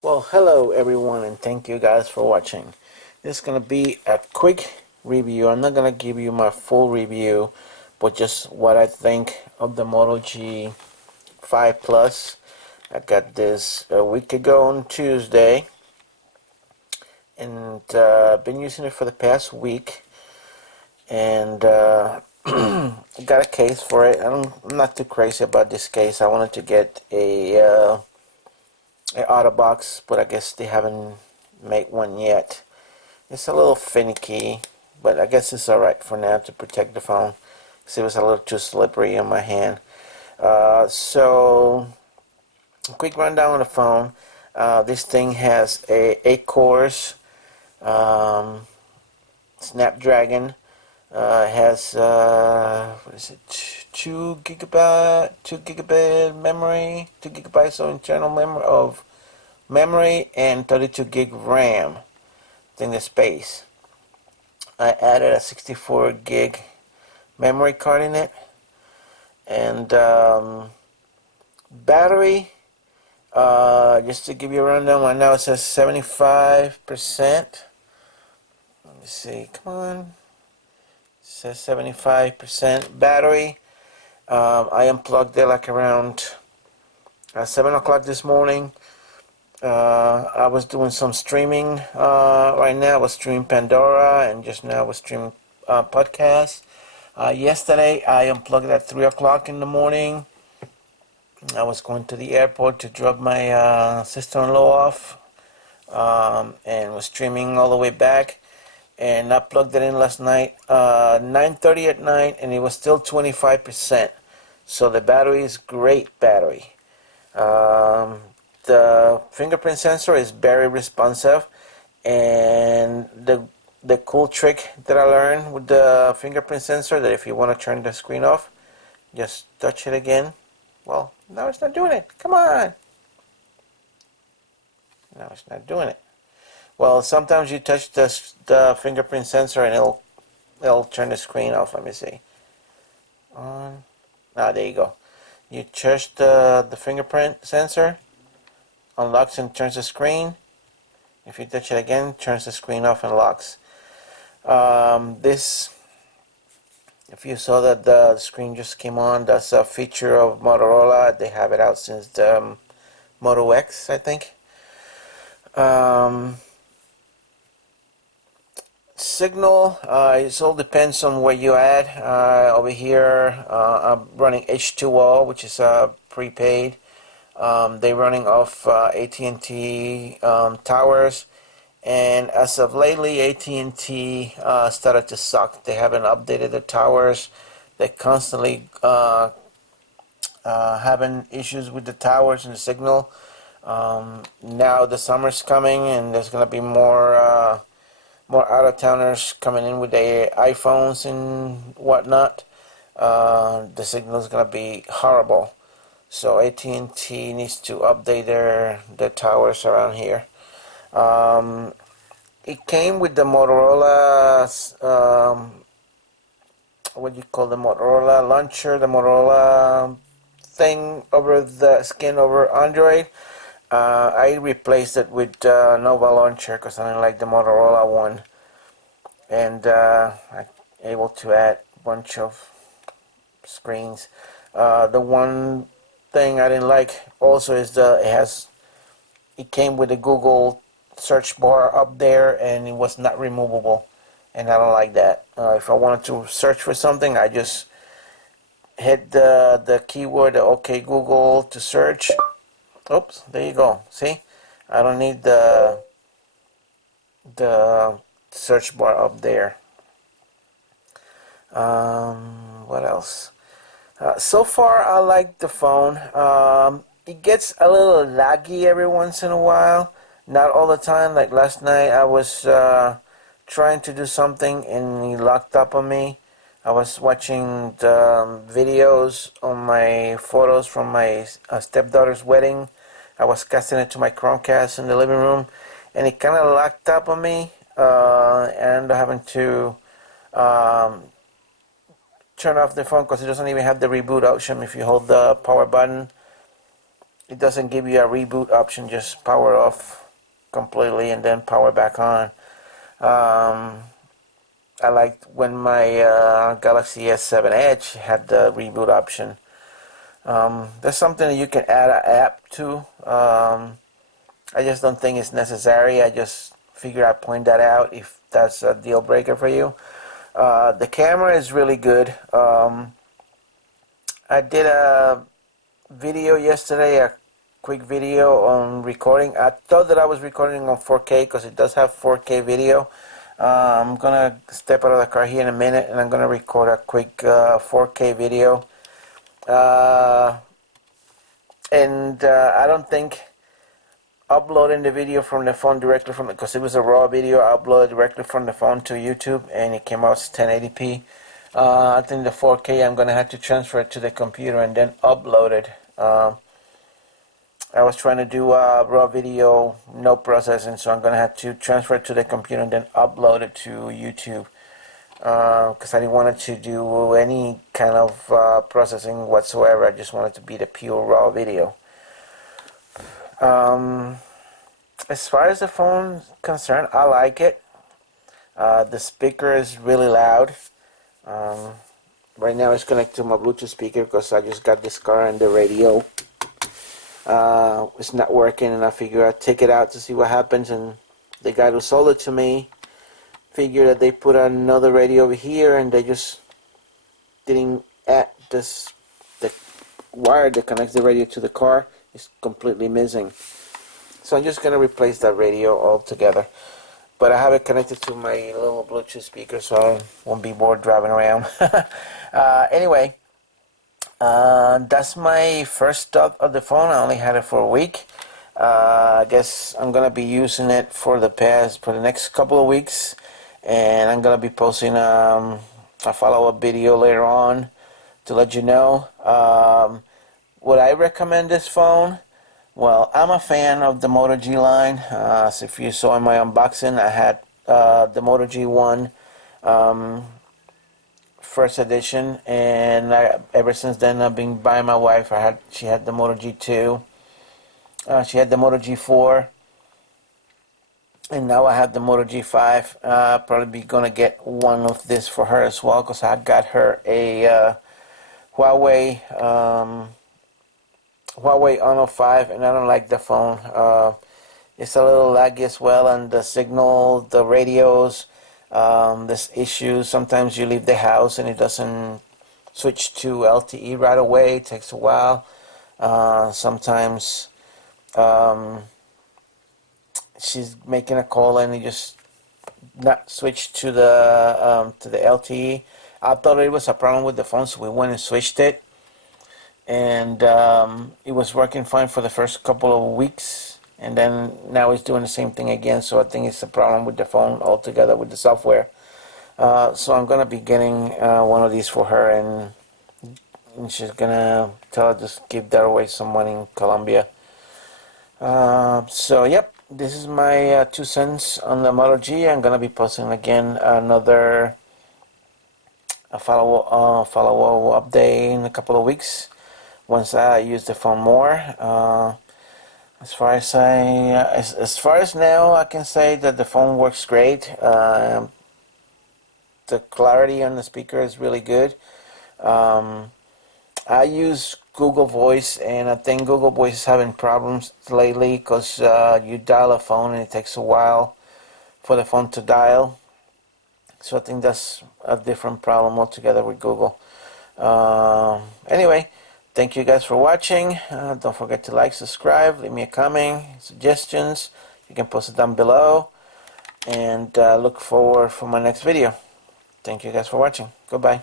Well, hello everyone, and thank you guys for watching. This is going to be a quick review. I'm not going to give you my full review, but just what I think of the Moto G5 Plus. I got this a week ago on Tuesday, and I've been using it for the past week, and I got a case for it. I'm not too crazy about this case. I wanted to get a auto box, but I guess they haven't made one yet. It's a little finicky, but I guess it's alright for now to protect the phone because it was a little too slippery in my hand. So, quick rundown on the phone. This thing has a 8 cores, um, Snapdragon. Has what is it? 2 gigabit memory, 2 gigabytes of internal memory, and 32 gig RAM. In the space. I added a 64 gig memory card in it, and battery. Just to give you a rundown, right now it says 75%. Let me see. Come on. It says 75% battery. I unplugged it like around 7 o'clock this morning. I was doing some streaming right now. I was streaming Pandora, and just now I was streaming podcasts. Yesterday I unplugged at 3 o'clock in the morning. I was going to the airport to drop my sister-in-law off, and was streaming all the way back. And I plugged it in last night, 9:30 at night, and it was still 25%. So the battery is great battery. Um, the fingerprint sensor is very responsive, and the cool trick that I learned with the fingerprint sensor, that if you want to turn the screen off, just touch it again. Well, now it's not doing it. Come on. Now it's not doing it. Well, sometimes you touch the fingerprint sensor and it'll turn the screen off. Let me see. On. There you go. You touch the fingerprint sensor, unlocks and turns the screen. If you touch it again, turns the screen off and locks. This, if you saw that the screen just came on, that's a feature of Motorola. They have it out since the Moto X, I think. Signal, it all depends on where you at. Over here, I'm running H2O, which is prepaid. They're running off AT&T towers, and as of lately, AT&T started to suck. They haven't updated the towers. They're constantly having issues with the towers and the signal. Now the summer's coming, and there's gonna be more out-of-towners coming in with their iPhones and whatnot. The signal is gonna be horrible. So AT&T needs to update their towers around here. It came with the Motorola, what do you call the Motorola launcher, the Motorola thing over the skin over Android. I replaced it with Nova launcher because I didn't like the Motorola one, and I'm able to add a bunch of screens. The one thing I didn't like also is it came with a Google search bar up there, and it was not removable, and I don't like that. If I wanted to search for something, I just hit the keyword OK Google to search. Oops, there you go. See, I don't need the search bar up there. What else? So far, I like the phone. It gets a little laggy every once in a while. Not all the time. Like last night, I was trying to do something and he locked up on me. I was watching the videos on my photos from my stepdaughter's wedding. I was casting it to my Chromecast in the living room, and it kind of locked up on me, and having to turn off the phone because it doesn't even have the reboot option if you hold the power button. it doesn't give you a reboot option, just power off completely and then power back on. I liked when my Galaxy S7 Edge had the reboot option. There's something that you can add an app to. I just don't think it's necessary. I just figure I'd point that out if that's a deal breaker for you. The camera is really good. I did a video yesterday, a quick video on recording. I thought that I was recording on 4K because it does have 4K video. I'm gonna step out of the car here in a minute and I'm gonna record a quick 4K video. I don't think uploading the video from the phone directly from, because it was a raw video, I uploaded directly from the phone to YouTube and it came out as 1080p. I think the 4K I'm gonna have to transfer it to the computer and then upload it. I was trying to do raw video, no processing, so I'm gonna have to transfer it to the computer and then upload it to YouTube, because I didn't want it to do any kind of processing whatsoever. I just wanted it to be the pure raw video. As far as the phone is concerned, I like it. The speaker is really loud. Right now it's connected to my Bluetooth speaker because I just got this car and the radio it's not working, and I figure I'd take it out to see what happens. And the guy who sold it to me figured that they put another radio over here and they just didn't add this, the wire that connects the radio to the car is completely missing. So I'm just gonna replace that radio altogether. But I have it connected to my little Bluetooth speaker so I won't be bored driving around. Anyway, that's my first stop of the phone. I only had it for a week. I guess I'm gonna be using it for the next couple of weeks, and I'm gonna be posting a follow-up video later on to let you know. Would I recommend this phone? Well, I'm a fan of the Moto G line. So if you saw in my unboxing, I had the Moto G1 first edition, and ever since then I've been buying my wife. She had the Moto G2, she had the Moto G4, and now I have the Moto G5. Probably gonna get one of this for her as well, because I got her a Huawei Honor 5, and I don't like the phone. It's a little laggy as well, and the signal, the radios, there's issues. Sometimes you leave the house and it doesn't switch to LTE right away. It takes a while. Sometimes she's making a call and it just not switch to the LTE. I thought it was a problem with the phone, so we went and switched it, and it was working fine for the first couple of weeks, and then now it's doing the same thing again. So I think it's a problem with the phone altogether, with the software. So I'm gonna be getting one of these for her, and she's gonna tell her just give that away some money in Colombia. So yep, this is my 2 cents on the Moto G. I'm gonna be posting again another follow update in a couple of weeks once I use the phone more. As far as now, I can say that the phone works great. The clarity on the speaker is really good. I use Google Voice, and I think Google Voice is having problems lately because you dial a phone and it takes a while for the phone to dial. So I think that's a different problem altogether with Google. Anyway, thank you guys for watching. Don't forget to like, subscribe, leave me a comment, suggestions. You can post it down below, and look forward for my next video. Thank you guys for watching. Goodbye.